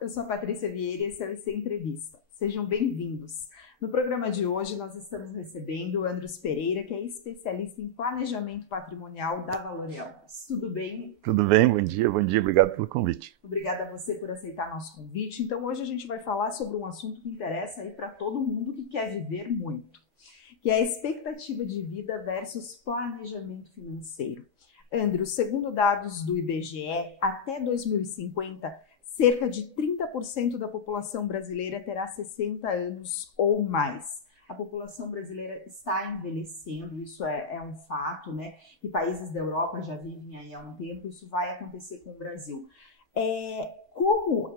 eu sou a Patrícia Vieira e esse é o IC Entrevista. Sejam bem-vindos. No programa de hoje, nós estamos recebendo o Andros Pereira, que é especialista em planejamento patrimonial da Valorial. Tudo bem? Tudo bem, bom dia, obrigado pelo convite. Obrigada a você por aceitar nosso convite. Então, hoje a gente vai falar sobre um assunto que interessa aí para todo mundo que quer viver muito, que é a expectativa de vida versus planejamento financeiro. Andros, segundo dados do IBGE, até 2050, cerca de 30% da população brasileira terá 60 anos ou mais. A população brasileira está envelhecendo, isso é um fato, né? Que países da Europa já vivem aí há um tempo, isso vai acontecer com o Brasil. Como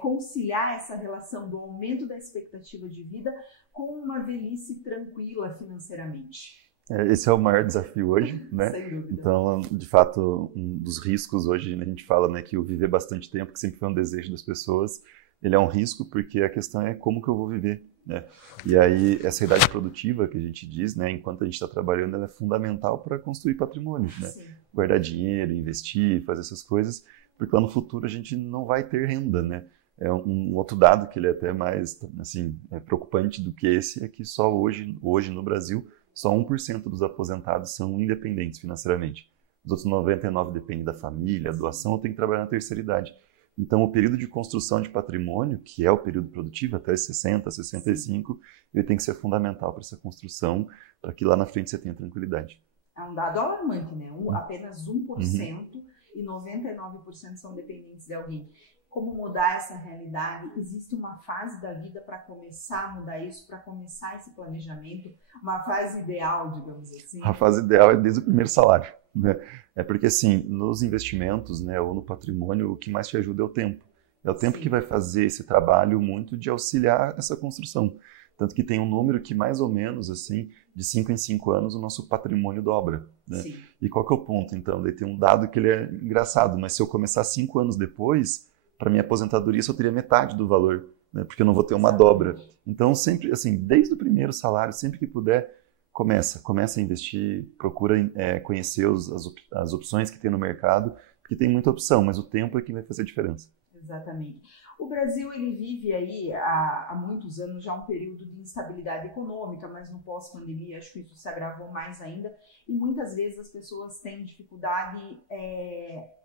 conciliar essa relação do aumento da expectativa de vida com uma velhice tranquila financeiramente? Esse é o maior desafio hoje, né? Sem dúvida. Então, de fato, um dos riscos hoje, né, a gente fala, né, que o viver bastante tempo, que sempre foi um desejo das pessoas, ele é um risco porque a questão é como que eu vou viver, né? E aí, essa idade produtiva que a gente diz, né, enquanto a gente está trabalhando, ela é fundamental para construir patrimônio, né? Sim. Guardar dinheiro, investir, fazer essas coisas, porque lá no futuro a gente não vai ter renda, né? Um outro dado que ele é até mais, assim, preocupante do que esse é que só hoje no Brasil, só 1% dos aposentados são independentes financeiramente. Os outros 99% dependem da família, doação, ou tem que trabalhar na terceira idade. Então, o período de construção de patrimônio, que é o período produtivo, até 60, 65, ele tem que ser fundamental para essa construção, para que lá na frente você tenha tranquilidade. É um dado alarmante, né? Apenas 1% e 99% são dependentes de alguém. Como mudar essa realidade? Existe uma fase da vida para começar a mudar isso, para começar esse planejamento, uma fase ideal, digamos assim? A fase ideal é desde o primeiro salário, né? É porque, assim, nos investimentos, né, ou no patrimônio, o que mais te ajuda é o tempo. É o tempo que vai fazer esse trabalho muito de auxiliar essa construção. Tanto que tem um número que, mais ou menos, assim, de 5 em 5 anos, o nosso patrimônio dobra, né? Sim. E qual que é o ponto, então? Daí tem um dado que ele é engraçado, mas se eu começar 5 anos depois, para minha aposentadoria só teria metade do valor, né? Porque eu não vou ter uma dobra. Então, sempre, assim, desde o primeiro salário, sempre que puder, começa a investir, procura conhecer as opções que tem no mercado, porque tem muita opção, mas o tempo é que vai fazer a diferença. Exatamente. O Brasil, ele vive aí há muitos anos já um período de instabilidade econômica, mas no pós-pandemia acho que isso se agravou mais ainda, e muitas vezes as pessoas têm dificuldade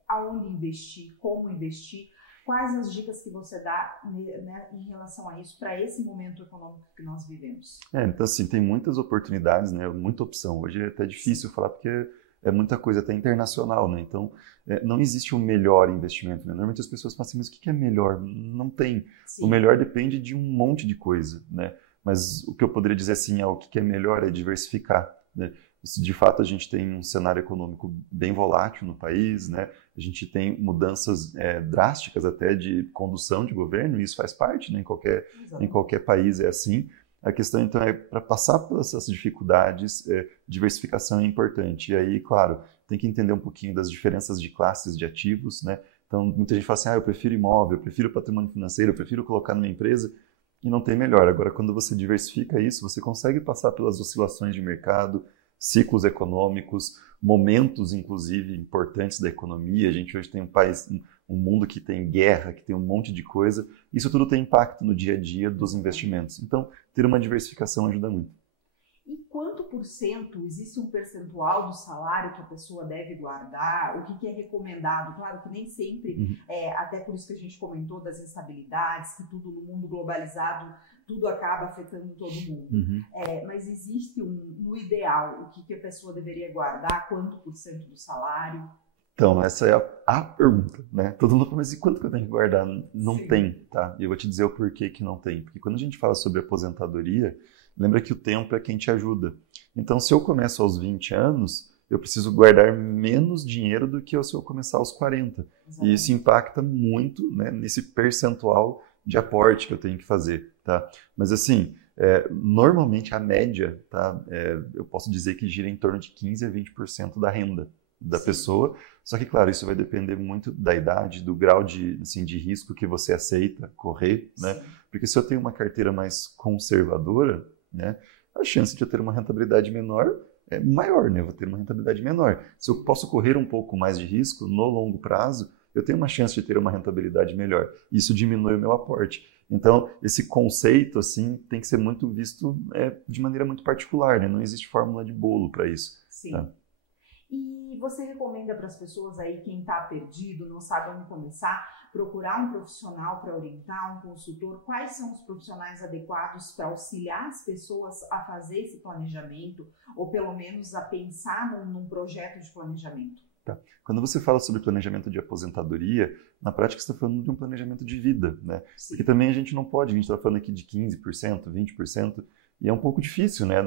aonde investir, como investir. Quais as dicas que você dá, né, em relação a isso, para esse momento econômico que nós vivemos? Então, assim, tem muitas oportunidades, né, muita opção. Hoje é até difícil falar porque é muita coisa, até internacional, né? Então, não existe um melhor investimento, né? Normalmente as pessoas falam assim, mas o que é melhor? Não tem. Sim. O melhor depende de um monte de coisa, né? Mas o que eu poderia dizer assim, o que é melhor é diversificar, né? De fato, a gente tem um cenário econômico bem volátil no país, né? A gente tem mudanças drásticas até de condução de governo, e isso faz parte, né? Em qualquer país é assim. A questão, então, é para passar por essas dificuldades, diversificação é importante. E aí, claro, tem que entender um pouquinho das diferenças de classes de ativos, né? Então, muita gente fala assim, eu prefiro imóvel, eu prefiro patrimônio financeiro, eu prefiro colocar numa empresa, e não tem melhor. Agora, quando você diversifica isso, você consegue passar pelas oscilações de mercado, ciclos econômicos, momentos, inclusive, importantes da economia. A gente hoje tem um mundo que tem guerra, que tem um monte de coisa. Isso tudo tem impacto no dia a dia dos investimentos. Então, ter uma diversificação ajuda muito. E quanto por cento, existe um percentual do salário que a pessoa deve guardar? O que é recomendado? Claro que nem sempre, até por isso que a gente comentou das instabilidades, que tudo no mundo globalizado, tudo acaba afetando todo mundo. Mas existe no ideal, o que a pessoa deveria guardar, quanto por cento do salário? Então, essa é a pergunta, né? Todo mundo fala, mas e quanto que eu tenho que guardar? Não tem, tá? E eu vou te dizer o porquê que não tem. Porque quando a gente fala sobre aposentadoria, lembra que o tempo é quem te ajuda. Então, se eu começo aos 20 anos, eu preciso guardar menos dinheiro do que se eu começar aos 40. Exatamente. E isso impacta muito, né, nesse percentual de aporte que eu tenho que fazer, tá? Mas assim, normalmente a média, tá, eu posso dizer que gira em torno de 15% a 20% da renda da pessoa. Só que, claro, isso vai depender muito da idade, do grau de risco que você aceita correr, né? Porque se eu tenho uma carteira mais conservadora, né, a chance de eu ter uma rentabilidade menor é maior, né? Eu vou ter uma rentabilidade menor. Se eu posso correr um pouco mais de risco, no longo prazo, eu tenho uma chance de ter uma rentabilidade melhor. Isso diminui o meu aporte. Então, esse conceito assim tem que ser muito visto de maneira muito particular, né? Não existe fórmula de bolo para isso. Sim. Tá? E você recomenda para as pessoas aí, quem está perdido, não sabe onde começar, procurar um profissional para orientar, um consultor? Quais são os profissionais adequados para auxiliar as pessoas a fazer esse planejamento ou pelo menos a pensar num projeto de planejamento? Tá. Quando você fala sobre planejamento de aposentadoria, na prática você está falando de um planejamento de vida, né? Sim. Porque também a gente não pode, a gente está falando aqui de 15%, 20%, e é um pouco difícil, né,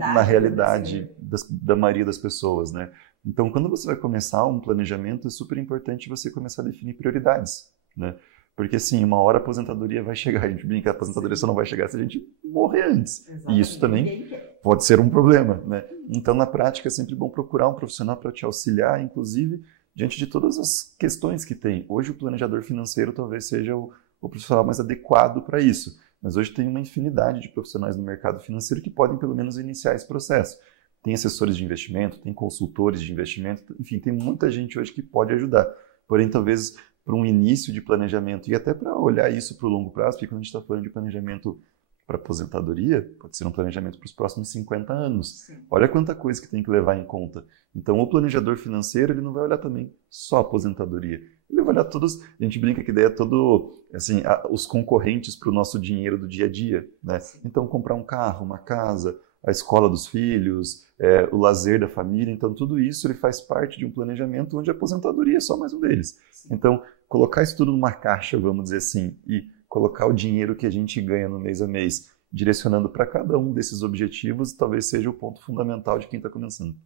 na realidade da maioria das pessoas, né? Então, quando você vai começar um planejamento, é super importante você começar a definir prioridades, né? Porque, assim, uma hora a aposentadoria vai chegar. A gente brinca, a aposentadoria só não vai chegar se a gente morrer antes. Exatamente. E isso também pode ser um problema, né? Então, na prática, é sempre bom procurar um profissional para te auxiliar, inclusive, diante de todas as questões que tem. Hoje, o planejador financeiro talvez seja o profissional mais adequado para isso. Mas hoje tem uma infinidade de profissionais no mercado financeiro que podem, pelo menos, iniciar esse processo. Tem assessores de investimento, tem consultores de investimento, enfim, tem muita gente hoje que pode ajudar. Porém, talvez para um início de planejamento e até para olhar isso para o longo prazo, porque quando a gente está falando de planejamento para aposentadoria, pode ser um planejamento para os próximos 50 anos. Sim. Olha quanta coisa que tem que levar em conta. Então, o planejador financeiro, ele não vai olhar também só a aposentadoria. Ele vai olhar todos, a gente brinca que a ideia é todo, assim, os concorrentes para o nosso dinheiro do dia a dia, né? Então, comprar um carro, uma casa, a escola dos filhos, o lazer da família, então tudo isso ele faz parte de um planejamento onde a aposentadoria é só mais um deles. Sim. Então, colocar isso tudo numa caixa, vamos dizer assim, e colocar o dinheiro que a gente ganha no mês a mês, direcionando para cada um desses objetivos, talvez seja o ponto fundamental de quem está começando.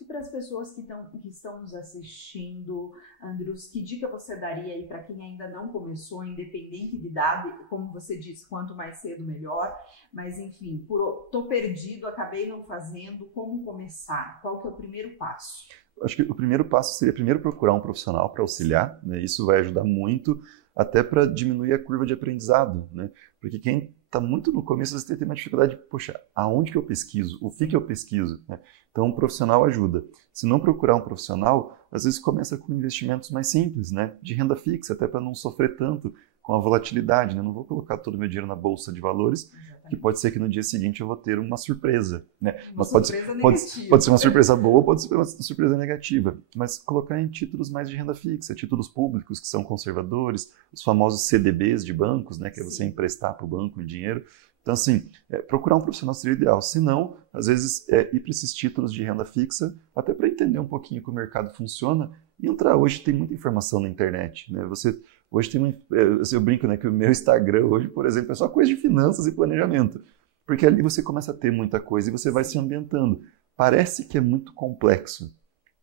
E para as pessoas que estão nos assistindo, Andrius, que dica você daria aí para quem ainda não começou, independente de idade, como você disse, quanto mais cedo melhor, mas enfim, tô perdido, acabei não fazendo, como começar? Qual que é o primeiro passo? Acho que o primeiro passo seria primeiro procurar um profissional para auxiliar, né? Isso vai ajudar muito até para diminuir a curva de aprendizado, né? Porque quem está muito no começo, às vezes tem uma dificuldade de, poxa, aonde que eu pesquiso? O que eu pesquiso? Né? Então, um profissional ajuda. Se não procurar um profissional, às vezes começa com investimentos mais simples, né? De renda fixa, até para não sofrer tanto com a volatilidade, né? Não vou colocar todo o meu dinheiro na bolsa de valores, que pode ser que no dia seguinte eu vou ter uma surpresa, né? Mas pode ser uma surpresa boa, pode ser uma surpresa negativa. Mas colocar em títulos mais de renda fixa, títulos públicos que são conservadores, os famosos CDBs de bancos, né? Que é você emprestar para o banco dinheiro. Então, assim, procurar um profissional seria o ideal. Se não, às vezes, ir para esses títulos de renda fixa, até para entender um pouquinho como o mercado funciona e entrar. Hoje tem muita informação na internet, né? Hoje tem eu brinco, né, que o meu Instagram hoje, por exemplo, é só coisa de finanças e planejamento. Porque ali você começa a ter muita coisa e você vai se ambientando. Parece que é muito complexo,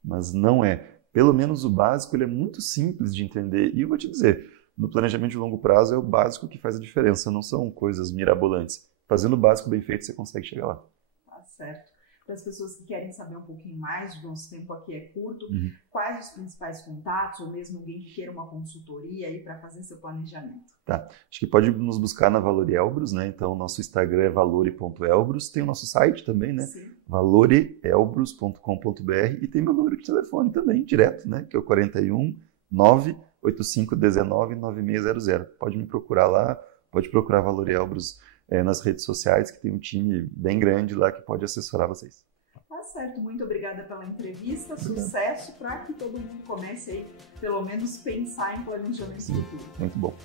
mas não é. Pelo menos o básico ele é muito simples de entender. E eu vou te dizer, no planejamento de longo prazo é o básico que faz a diferença, não são coisas mirabolantes. Fazendo o básico bem feito, você consegue chegar lá. Tá certo. Para as pessoas que querem saber um pouquinho mais, o nosso tempo aqui é curto, quais os principais contatos, ou mesmo alguém que queira uma consultoria aí para fazer seu planejamento? Tá, acho que pode nos buscar na Valore Elbrus, né? Então, o nosso Instagram é valore.elbrus, tem o nosso site também, né? Sim. valoreelbrus.com.br e tem meu número de telefone também, direto, né? Que é o 41 98519 9600. Pode me procurar lá, pode procurar Valore Elbrus nas redes sociais, que tem um time bem grande lá que pode assessorar vocês. Tá certo, muito obrigada pela entrevista, sucesso para que todo mundo comece aí, pelo menos, pensar em planejamento futuro. Muito bom.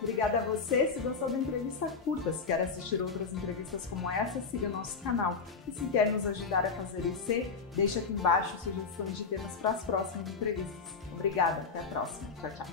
Obrigada a você, se gostou da entrevista, curta. Se quer assistir outras entrevistas como essa, siga nosso canal. E se quer nos ajudar a fazer IC, deixa aqui embaixo sugestões de temas para as próximas entrevistas. Obrigada, até a próxima. Tchau, tchau.